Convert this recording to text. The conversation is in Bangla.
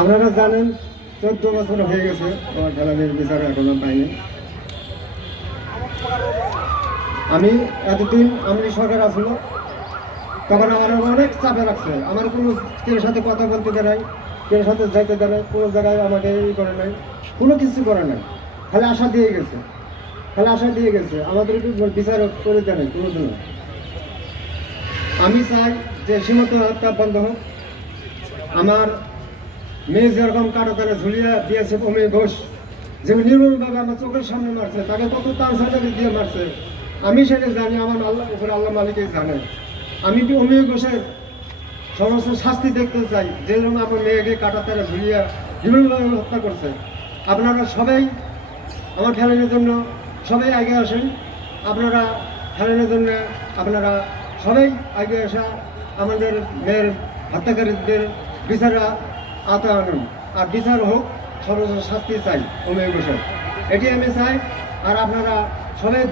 আপনারা জানেন, চোদ্দ বছর হয়ে গেছে, আমার ফ্যামিলির বিচার এখনও পাইনি। আমি এতদিন আমি সরকার আসল তখন আমার অনেক চাপে রাখছে আমার কোনো কেউ সাথে কথা বলতে দেয় কেউ সাথে যাইতে দেয় কোনো জায়গায় আমাকে ই করে নাই, কোনো কিছু করে নাই। খালি আশা দিয়ে গেছে, খালি আশা দিয়ে গেছে। আমাদের একটু বিচার করে দেয় কোনো কোনোদিনও আমি চাই যে সীমত হত্যা বন্ধ হোক। আমার মেয়ে যেরকম কারও কারও ঝুলিয়ে দিয়েছে অমি ঘোষ। যে নির্মলভাবে আমার চোখের সামনে মারছে, তাকে কত তার সার্টিফিকেট দিয়ে মারছে, আমি সেটা জানি, আমার আল্লাহ উপরে আল্লাহ মালিকই জানে। আমি কি অমি ঘোষের সমস্ত শাস্তি দেখতে চাই যেরকম আমার মেয়েকে কাটা তারা ঝুলিয়ে নির্মলভাবে হত্যা করছে? আপনারা সবাই আমার খেলানোর জন্য সবাই আগে আসেন। আপনারা খেলানোর জন্য আপনারা সবাই আগে আসা। আমাদের মেয়ের হত্যাকারীদের বিচারা আতা আর বিচার হোক সর্বোচ্চ শাস্তি চাই অমিয় ঘোষের এটি আমি চাই, আর আপনারা সবাই